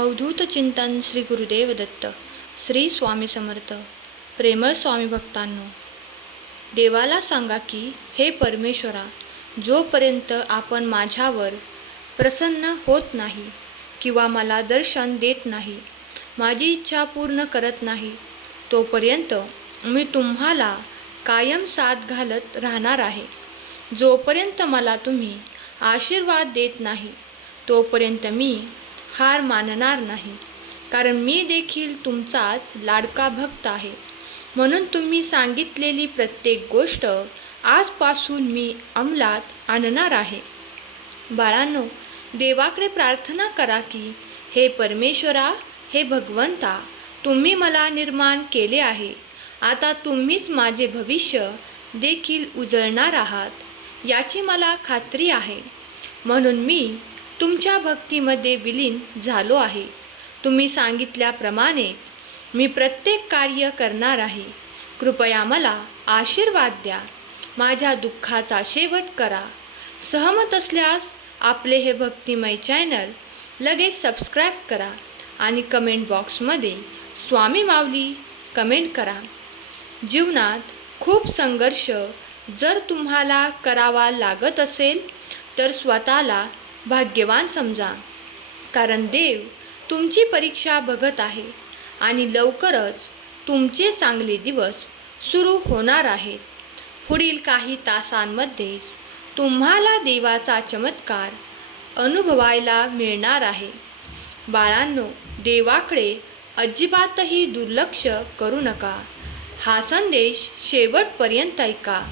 अवधूत चिंतन श्री गुरुदेव दत्त श्री स्वामी समर्थ प्रेमळ स्वामी भक्तांनो देवाला सांगा की हे परमेश्वरा जोपर्यंत आपण माझ्यावर प्रसन्न होत नाही किंवा मला दर्शन देत नाही माझी इच्छा पूर्ण करत नाही तोपर्यंत मी तुम्हाला कायम साथ घालत राहणार आहे. जोपर्यंत मला तुम्ही आशीर्वाद देत नाही तोपर्यंत मी हार मानणार नाही. कारण मी देखील तुमचाच लाडका भक्त आहे. म्हणून तुम्ही सांगितलेली प्रत्येक गोष्ट आजपासून मी अंमलात आणणार आहे. बाळांनो देवाकडे प्रार्थना करा की हे परमेश्वरा हे भगवंता तुम्ही मला निर्माण केले आहे. आता तुम्हीच माझे भविष्य देखील उजळणार आहात याची मला खात्री आहे. म्हणून मी तुमच्या भक्तीमध्ये विलीन झालो आहे. तुम्ही सांगितल्याप्रमाणेच मी प्रत्येक कार्य करणार आहे. कृपया मला आशीर्वाद द्या. माझ्या दुःखाचा शेवट करा. सहमत असल्यास आपले हे भक्तिमय चॅनल लगेच सबस्क्राईब करा आणि कमेंट बॉक्समध्ये स्वामी माऊली कमेंट करा. जीवनात खूप संघर्ष जर तुम्हाला करावा लागत असेल तर स्वतःला भाग्यवान समजा. कारण देव तुमची परीक्षा बघत आहे आणि लवकरच तुमचे चांगले दिवस सुरू होणार आहेत. पुढील काही तासांमध्येच तुम्हाला देवाचा चमत्कार अनुभवायला मिळणार आहे. बाळांनो देवाकडे अजिबातही दुर्लक्ष करू नका. हा संदेश शेवटपर्यंत ऐका.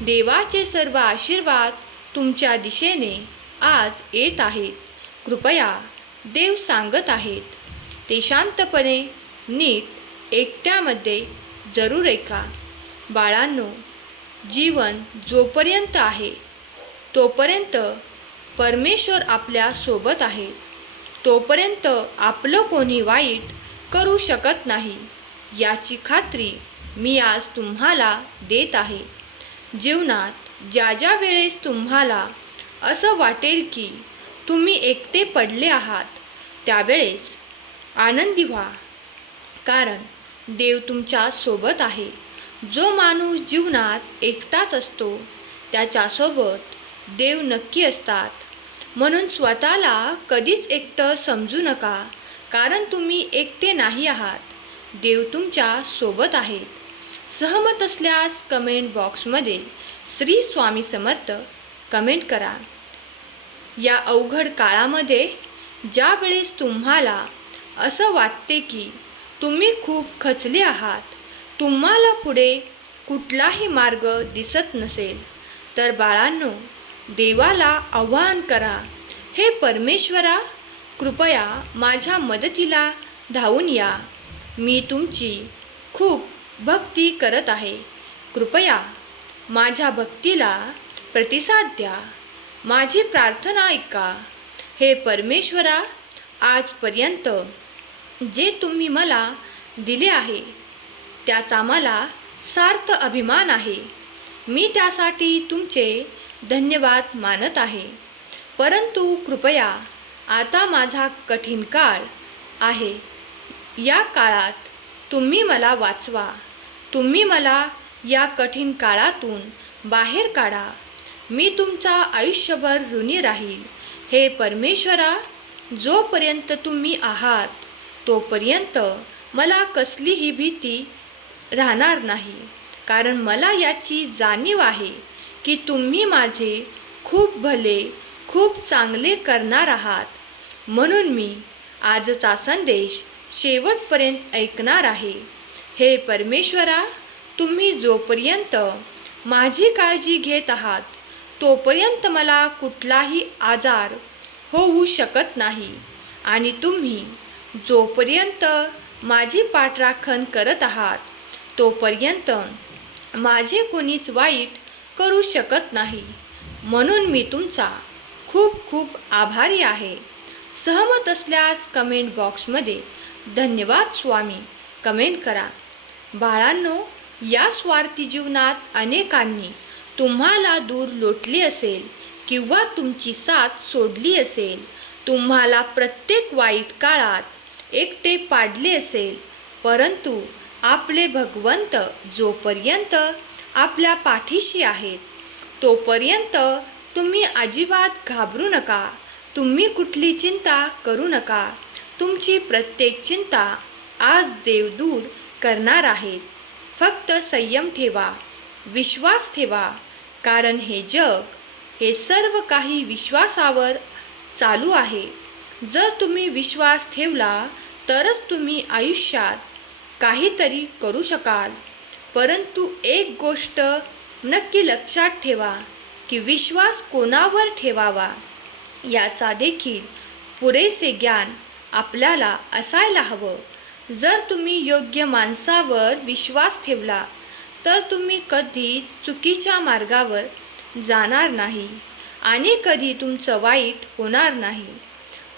देवाचे सर्व आशीर्वाद तुमच्या दिशेने आज येत आहेत. कृपया देव सांगत आहेत. ते शांतपणे नीट एकट्यामध्ये जरूर ऐका. बाळांनो जीवन जोपर्यंत आहे तोपर्यंत परमेश्वर आपल्यासोबत आहे. तोपर्यंत आपलं कोणी वाईट करू शकत नाही याची खात्री मी आज तुम्हाला देत आहे. जीवनात ज्या ज्या वेळेस तुम्हाला असं वाटेल की तुम्ही एकटे पडले आहात. त्यावेळेस आनंदी व्हा. कारण देव तुमच्यासोबत आहे. जो माणूस जीवनात एकटाच असतो त्याच्यासोबत देव नक्की असतात. म्हणून स्वतःला कधीच एकटं समजू नका. कारण तुम्ही एकटे नाही आहात. देव तुमच्यासोबत आहेत सहमत असल्यास कमेंट बॉक्समध्ये श्री स्वामी समर्थ कमेंट करा. या अवघड काळामध्ये ज्यावेळेस तुम्हाला असं वाटते की तुम्ही खूप खचले आहात तुम्हाला पुढे कुठलाही मार्ग दिसत नसेल तर बाळांनो देवाला आव्हान करा. हे परमेश्वरा कृपया माझ्या मदतीला धावून या. मी तुमची खूप भक्ती करत आहे. कृपया माझ्या भक्तीला प्रतिसाद द्या. माझी प्रार्थना ऐका. हे परमेश्वरा आजपर्यंत जे तुम्ही मला दिले आहे त्याचा मला सार्थ अभिमान आहे. मी त्यासाठी तुमचे धन्यवाद मानत आहे. परंतु कृपया आता माझा कठीण काळ आहे. या काळात तुम्ही मला वाचवा. तुम्ही मला या कठीण काळातून बाहेर काढा. मी तुमचा आयुष्यभर ऋणी राहील. हे परमेश्वरा जोपर्यंत तुम्ही आहात तोपर्यंत मला कसलीही भीती राहणार नाही. कारण मला याची जाणीव आहे की तुम्ही माझे खूप भले खूप चांगले करणार आहात. म्हणून मी आजचा संदेश शेवटपर्यंत ऐकणार आहे. हे परमेश्वरा तुम्ही जोपर्यंत माझी काळजी घेत आहात तोपर्यंत मला कुठलाही आजार होऊ शकत नाही. आणि तुम्ही जोपर्यंत माझी पाठराखण करत आहात तोपर्यंत माझे कोणीच वाईट करू शकत नाही. म्हणून मी तुमचा खूप खूप आभारी आहे. सहमत असल्यास कमेंट बॉक्समध्ये धन्यवाद स्वामी कमेंट करा. बाळांनो या स्वार्थी जीवनात अनेकांनी तुम्हाला दूर लोटली असेल किंवा तुमची साथ सोडली असेल तुम्हाला प्रत्येक वाईट काळात एकटे पाडले असेल परंतु आपले भगवंत जोपर्यंत आपल्या पाठीशी आहेत तोपर्यंत तुम्ही अजिबात घाबरू नका तुम्ही कुठली चिंता करू नका तुमची प्रत्येक चिंता आज देव दूर करणार आहेत फक्त संयम ठेवा विश्वास ठेवा. कारण हे जग हे सर्व काही विश्वासावर चालू आहे. जर तुम्ही विश्वास ठेवला तरच तुम्ही आयुष्यात काहीतरी करू शकाल. परंतु एक गोष्ट नक्की लक्षात ठेवा की विश्वास कोणावर ठेवावा? याचा देखील पुरेसे ज्ञान आपल्याला असायला हवं. जर तुम्ही योग्य माणसावर विश्वास ठेवला तर तुम्ही कधी चुकीच्या मार्गावर जाणार नाही आणि कधी तुमचं वाईट होणार नाही.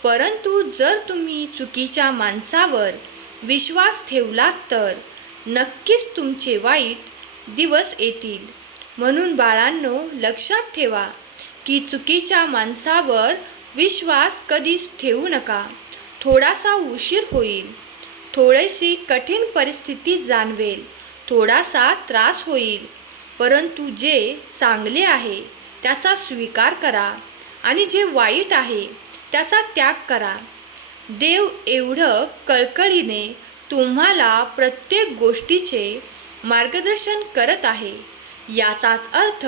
परंतु जर तुम्ही चुकीच्या माणसावर विश्वास ठेवलात तर नक्कीच तुमचे वाईट दिवस येतील. म्हणून बाळांनो लक्षात ठेवा की चुकीच्या माणसावर विश्वास कधीच ठेवू नका. थोडासा उशीर होईल. थोडीशी कठीण परिस्थिती जाणवेल. थोडासा त्रास होईल. परंतु जे चांगले आहे त्याचा स्वीकार करा आणि जे वाईट आहे त्याचा त्याग करा. देव एवढं कळकळीने तुम्हाला प्रत्येक गोष्टीचे मार्गदर्शन करत आहे. याचाच अर्थ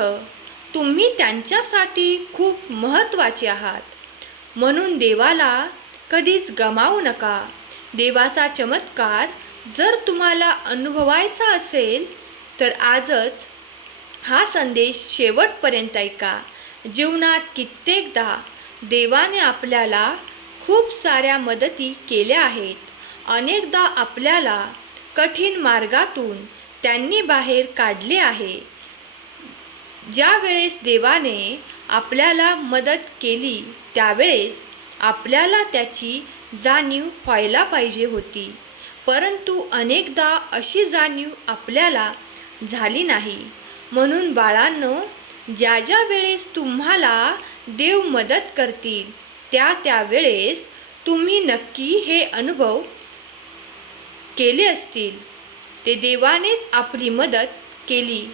तुम्ही त्यांच्यासाठी खूप महत्त्वाचे आहात. म्हणून देवाला कधीच गमावू नका. देवाचा चमत्कार जर तुम्हाला अनुभवायचा असेल तर आजच हा संदेश शेवटपर्यंत ऐका. जीवनात कित्येकदा देवाने आपल्याला खूप साऱ्या मदती केल्या आहेत. अनेकदा आपल्याला कठीण मार्गातून त्यांनी बाहेर काढले आहे. ज्या वेळेस देवाने आपल्याला मदत केली त्यावेळेस आपल्याला त्याची जाणीव व्हायला पाहिजे होती. परंतु अनेकदा अशी जाणीव आपल्याला झाली नाही. म्हणून बाळांनो ज्या ज्या वेळेस तुम्हाला देव मदत करतील त्या त्या वेळेस तुम्ही नक्की हे अनुभव केले असतील. ते देवानेच आपली मदत केली.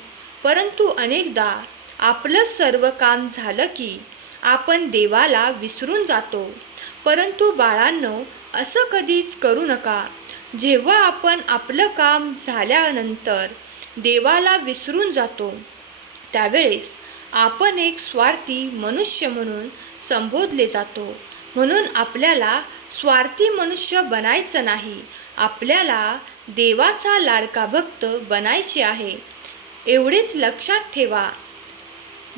परंतु अनेकदा आपलं सर्व काम झालं की आपण देवाला विसरून जातो. परंतु बाळांनो असं कधीच करू नका. जेव्हा आपण आपलं काम झाल्यानंतर देवाला विसरून जातो त्यावेळेस आपण एक स्वार्थी मनुष्य म्हणून संबोधले जातो. म्हणून आपल्याला स्वार्थी मनुष्य बनायचं नाही आपल्याला देवाचा लाडका भक्त बनायचे आहे. एवढेच लक्षात ठेवा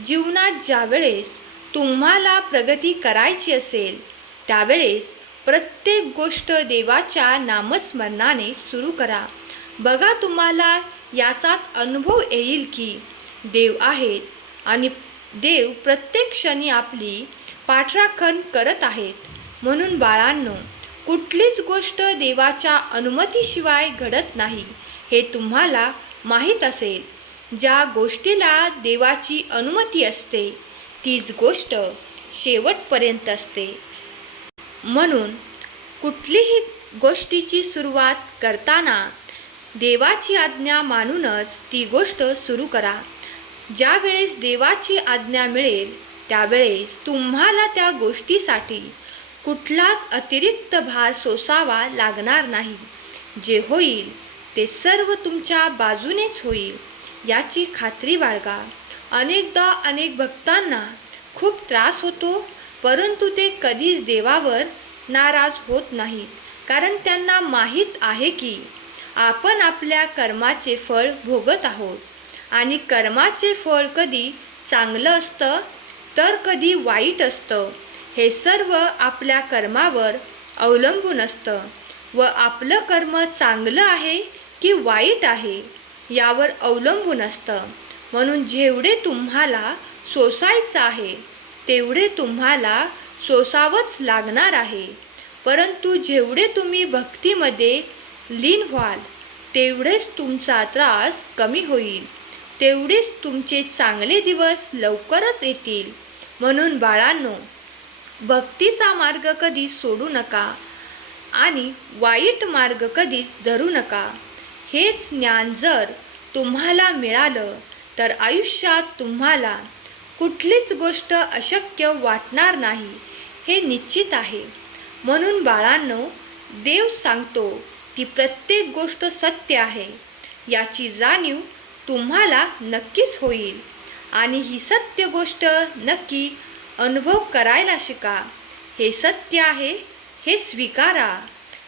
जीवनात ज्यावेळेस तुम्हाला प्रगती करायची असेल त्यावेळेस प्रत्येक गोष्ट देवाच्या नामस्मरणाने सुरू करा. बघा तुम्हाला याचाच अनुभव येईल की देव आहेत आणि देव प्रत्येक क्षणी आपली पाठराखण करत आहेत. म्हणून बाळांनो कुठलीच गोष्ट देवाच्या अनुमतीशिवाय घडत नाही हे तुम्हाला माहीत असेल. ज्या गोष्टीला देवाची अनुमती असते तीच गोष्ट शेवटपर्यंत असते. म्हणून कुठलीही गोष्टीची सुरुवात करताना देवाची आज्ञा मानूनच ती गोष्ट सुरू करा. ज्यावेळेस देवाची आज्ञा मिळेल त्यावेळेस तुम्हाला त्या गोष्टीसाठी कुठलाच अतिरिक्त भार सोसावा लागणार नाही. जे होईल ते सर्व तुमच्या बाजूनेच होईल याची खात्री बाळगा. अनेकदा अनेक भक्तांना खूप त्रास होतो परंतु ते कधीच देवावर नाराज होत नाहीत कारण त्यांना माहीत आहे की आपण आपल्या कर्माचे फळ भोगत आहोत. आणि कर्माचे फळ कधी चांगलं असतं तर कधी वाईट असतं हे सर्व आपल्या कर्मावर अवलंबून असतं. व आपलं कर्म चांगलं आहे की वाईट आहे यावर अवलंबून असतं. म्हणून जेवढे तुम्हाला सोसायचं आहे तेवढे तुम्हाला सोसावंच लागणार आहे. परंतु जेवढे तुम्ही भक्तीमध्ये लीन व्हाल तेवढेच तुमचा त्रास कमी होईल. तेवढेच तुमचे चांगले दिवस लवकरच येतील. म्हणून बाळांनो भक्तीचा मार्ग कधीच सोडू नका आणि वाईट मार्ग कधीच धरू नका. हेच ज्ञान जर तुम्हाला मिळालं तर आयुष्यात तुम्हाला कुठलीच गोष्ट अशक्य वाटणार नाही. हे निश्चित आहे. म्हणून बाळांनो देव सांगतो ती प्रत्येक गोष्ट सत्य आहे. याची जाणीव तुम्हाला नक्कीच होईल. आणि ही सत्य गोष्ट नक्की अनुभव करायला शिका. हे सत्य आहे हे स्वीकारा.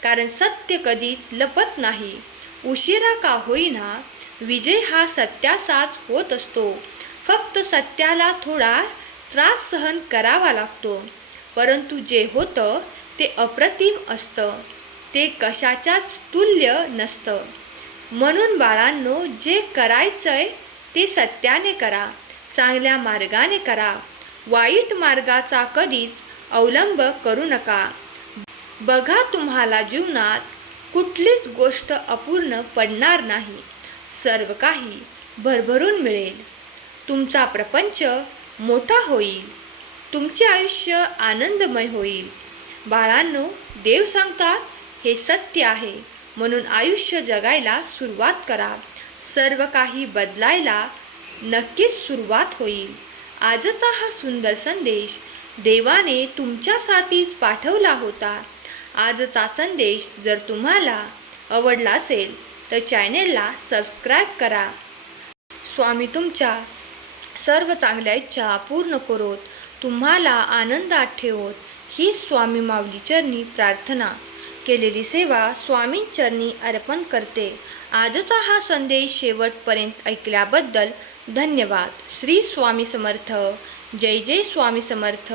कारण सत्य कधीच लपत नाही. उशिरा का होईना विजय हा सत्याचाच होत असतो. फक्त सत्याला थोडा त्रास सहन करावा लागतो. परंतु जे होतं ते अप्रतिम असतं. ते कशाच्याच तुल्य नसतं. म्हणून बाळांनो जे करायचंय ते सत्याने करा. चांगल्या मार्गाने करा. वाईट मार्गाचा कधीच अवलंब करू नका. बघा तुम्हाला जीवनात कुठलीच गोष्ट अपूर्ण पडणार नाही. सर्व काही भरभरून मिळेल. तुमचा प्रपंच मोठा होईल. तुमचे आयुष्य आनंदमय होईल. बाळांनो देव सांगतात हे सत्य आहे. म्हणून आयुष्य जगायला सुरुवात करा. सर्व काही बदलायला नक्कीच सुरुवात होईल. आजचा हा सुंदर संदेश देवाने तुमच्यासाठीच पाठवला होता. आजचा संदेश जर तुम्हाला आवडला असेल तर चॅनेलला सबस्क्राईब करा. स्वामी तुमच्या सर्व चांगल्या इच्छा पूर्ण करोत तुम्हाला आनंदात ठेवत. ही स्वामी माऊली चरणी प्रार्थना. केलेली सेवा स्वामींचरणी अर्पण करते. आजचा हा संदेश शेवटपर्यंत ऐकल्याबद्दल धन्यवाद. श्री स्वामी समर्थ. जय जय स्वामी समर्थ.